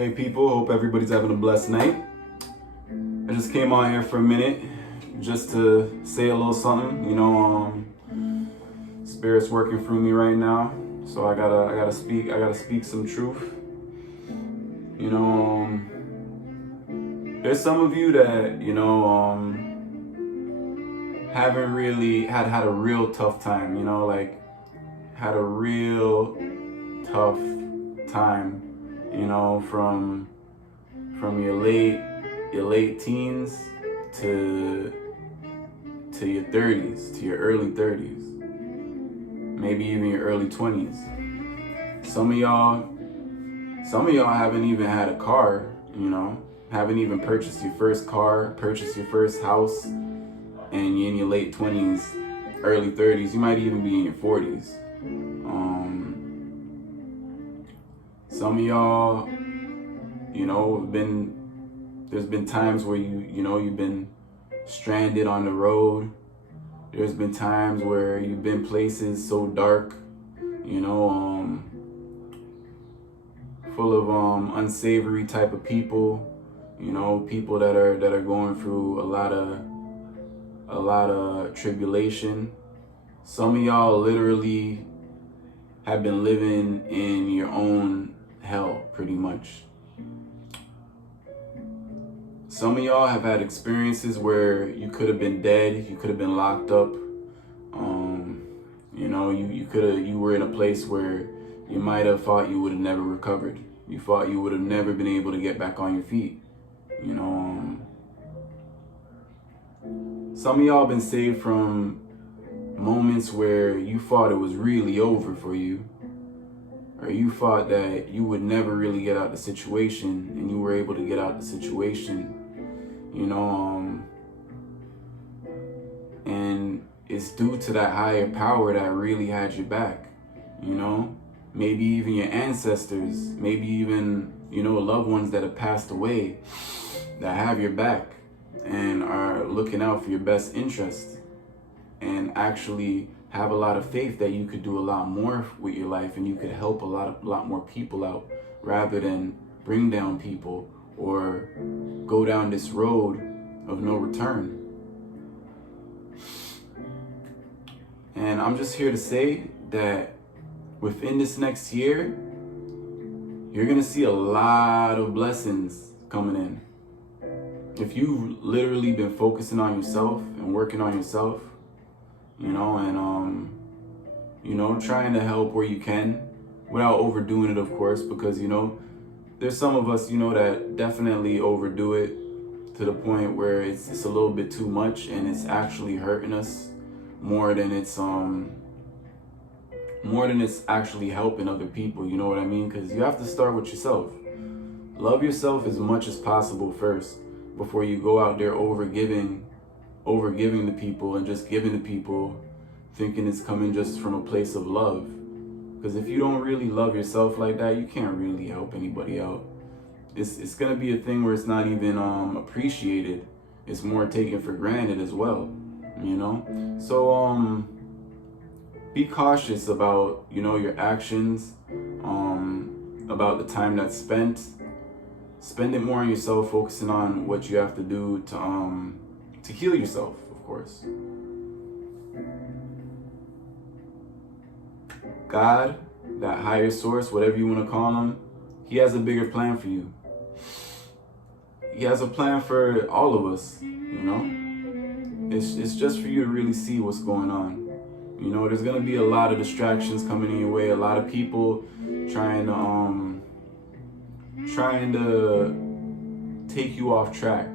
Hey people, hope everybody's having a blessed night. I just came on here for a minute just to say a little something. Spirit's working through me right now, so I gotta speak some truth. There's some of you that haven't really had a real tough time. Had a real tough time. From your late teens to your 30s, to your early 30s, maybe even your early 20s. Some of y'all haven't even had a car, haven't even purchased your first car, purchased your first house, and you're in your late 20s, early 30s. You might even be in your 40s. Some of y'all, there's been times where you've been stranded on the road. There's been times where you've been places so dark, full of unsavory type of people, people that are going through a lot of tribulation. Some of y'all literally have been living in your own hell, pretty much. Some of y'all have had experiences where you could have been dead, you could have been locked up. You were in a place where you might have thought you would have never recovered. You thought you would have never been able to get back on your feet. Some of y'all been saved from moments where you thought it was really over for you, or you thought that you would never really get out the situation, and you were able to get out the situation, and it's due to that higher power that really had your back, maybe even your ancestors, maybe even, loved ones that have passed away that have your back and are looking out for your best interest, and actually have a lot of faith that you could do a lot more with your life, and you could help a lot more people out rather than bring down people or go down this road of no return. And I'm just here to say that within this next year, you're gonna see a lot of blessings coming in. If you've literally been focusing on yourself and working on yourself, trying to help where you can without overdoing it, of course, because, there's some of us, that definitely overdo it to the point where it's a little bit too much and it's actually hurting us more than it's actually helping other people. You know what I mean? Because you have to start with yourself. Love yourself as much as possible first before you go out there overgiving the people and just giving the people, thinking it's coming just from a place of love. Because if you don't really love yourself like that, you can't really help anybody out. It's gonna be a thing where it's not even appreciated. It's more taken for granted as well, So be cautious about your actions, about the time that's spent. Spend it more on yourself, focusing on what you have to do to heal yourself, of course. God, that higher source, whatever you want to call him, he has a bigger plan for you. He has a plan for all of us, It's just for you to really see what's going on. There's going to be a lot of distractions coming in your way, a lot of people trying to take you off track.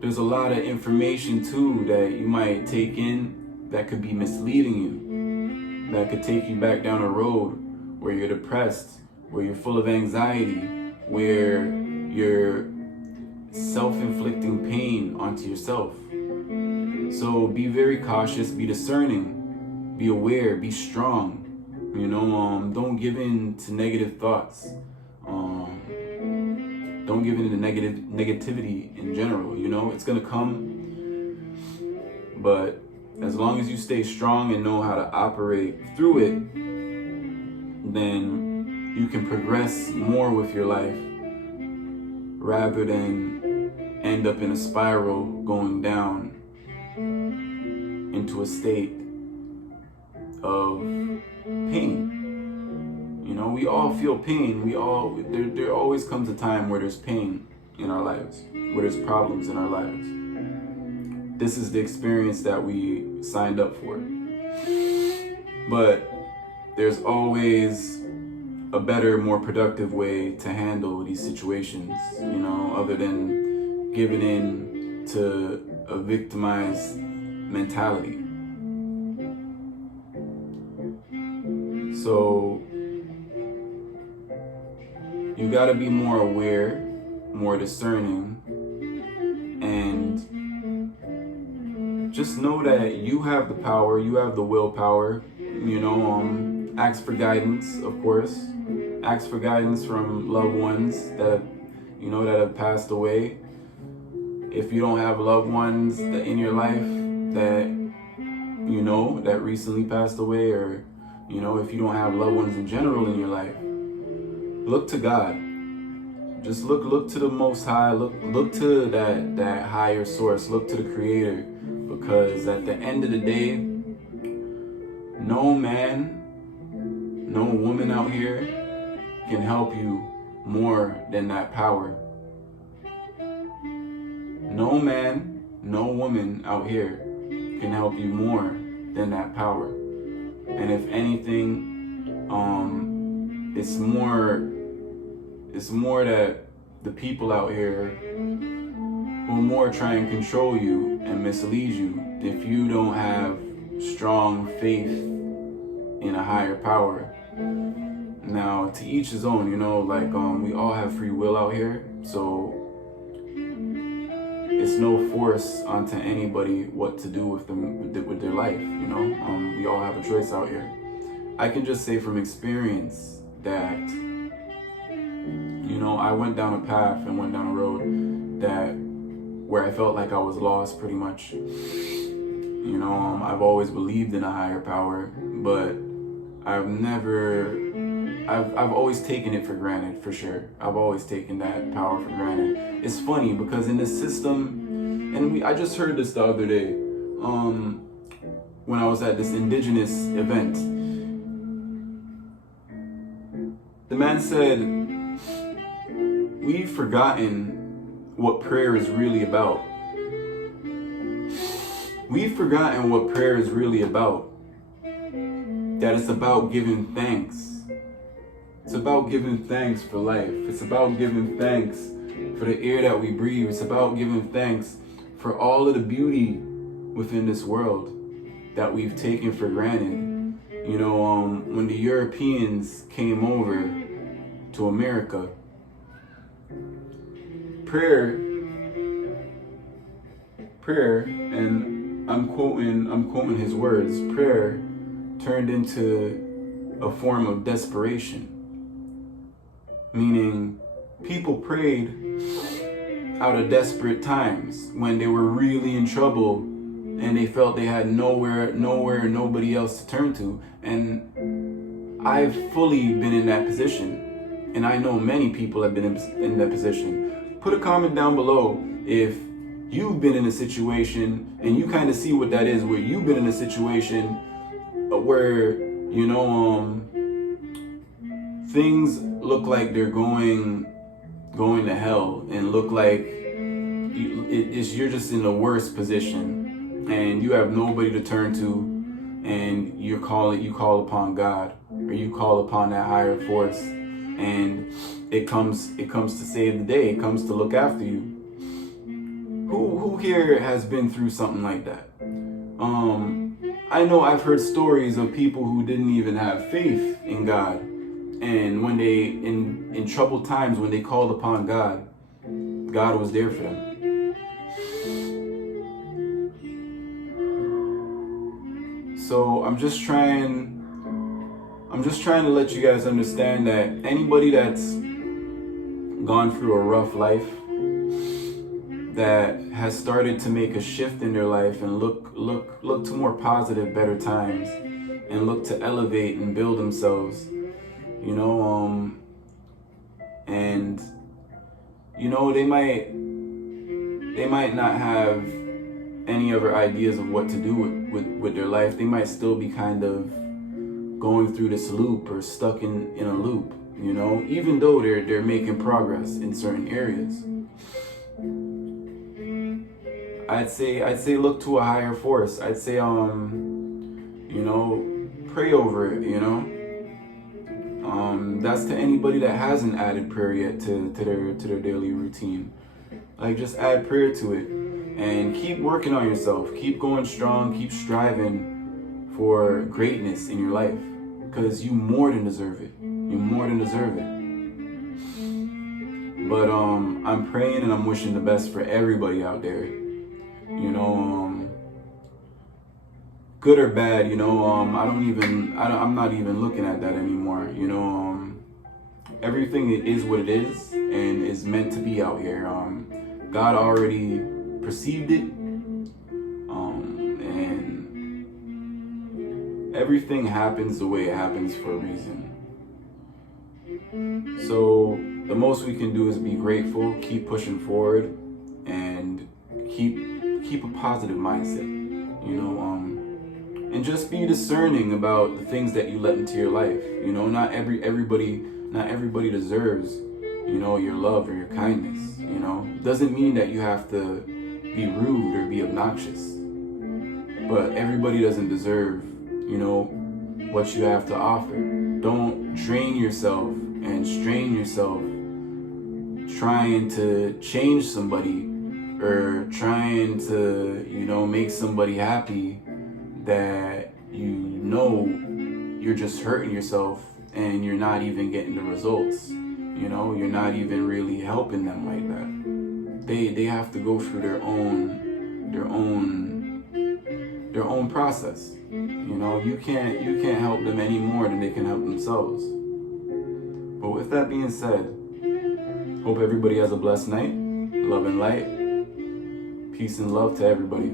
There's a lot of information too that you might take in that could be misleading you, that could take you back down a road where you're depressed, where you're full of anxiety, where you're self-inflicting pain onto yourself. So be very cautious, be discerning, be aware, be strong. Don't give in to negative thoughts. Don't give in to negativity in general. It's gonna come, but as long as you stay strong and know how to operate through it, then you can progress more with your life rather than end up in a spiral going down into a state of pain. You know, we all feel pain. There always comes a time where there's pain in our lives, where there's problems in our lives. This is the experience that we signed up for. But there's always a better, more productive way to handle these situations, you know, other than giving in to a victimized mentality. So you gotta be more aware, more discerning, and just know that you have the power, you have the willpower, you know, ask for guidance, of course. Ask for guidance from loved ones that, you know, that have passed away. If you don't have loved ones that in your life that, you know, that recently passed away, or, you know, if you don't have loved ones in general in your life, look to God. Just look to the Most High. Look to that higher source. Look to the Creator, because at the end of the day, no man, no woman out here can help you more than that power. No man, no woman out here can help you more than that power. And if anything, it's more that the people out here will more try and control you and mislead you if you don't have strong faith in a higher power. Now, to each his own, you know, like we all have free will out here, so it's no force onto anybody what to do with them with their life, you know. We all have a choice out here. I can just say from experience that, you know, I went down a path and went down a road where I felt like I was lost pretty much. You know, I've always believed in a higher power, but I've always taken it for granted, for sure. I've always taken that power for granted. It's funny because in the system, and I just heard this the other day, when I was at this indigenous event. The man said, we've forgotten what prayer is really about. We've forgotten what prayer is really about. That it's about giving thanks. It's about giving thanks for life. It's about giving thanks for the air that we breathe. It's about giving thanks for all of the beauty within this world that we've taken for granted. You know, when the Europeans came over to America, prayer, and I'm quoting his words, prayer turned into a form of desperation. Meaning, people prayed out of desperate times when they were really in trouble and they felt they had nobody else to turn to. And I've fully been in that position, and I know many people have been in that position. Put a comment down below if you've been in a situation and you kind of see what that is, where you've been in a situation where, you know, things look like they're going to hell, and look like you're just in the worst position and you have nobody to turn to, and you call upon God, or you call upon that higher force, and it comes to save the day. It comes to look after you. Who here has been through something like that? I know I've heard stories of people who didn't even have faith in God, and when they in troubled times, when they called upon God, God was there for them. So I'm just trying to let you guys understand that anybody that's gone through a rough life, that has started to make a shift in their life and look to more positive, better times, and look to elevate and build themselves, you know, and you know, they might not have any other ideas of what to do with their life. They might still be kind of going through this loop or stuck in a loop, you know, even though they're making progress in certain areas. I'd say look to a higher force. I'd say you know, pray over it, you know. That's to anybody that hasn't added prayer yet to their daily routine. Like, just add prayer to it and keep working on yourself. Keep going strong, keep striving for greatness in your life, because you more than deserve it. You more than deserve it. But I'm praying and I'm wishing the best for everybody out there. You know, good or bad, you know, I'm not even looking at that anymore. You know, everything is what it is and is meant to be out here. God already perceived it, and everything happens the way it happens for a reason. So the most we can do is be grateful, keep pushing forward, and keep a positive mindset, you know, and just be discerning about the things that you let into your life. You know, not everybody deserves, you know, your love or your kindness. You know, doesn't mean that you have to be rude or be obnoxious, but everybody doesn't deserve, you know, what you have to offer. Don't drain yourself and strain yourself trying to change somebody or trying to, you know, make somebody happy that, you know, you're just hurting yourself and you're not even getting the results. You know, you're not even really helping them like that. They have to go through their own process. You know, you can't help them any more than they can help themselves. But with that being said, hope everybody has a blessed night. Love and light. Peace and love to everybody.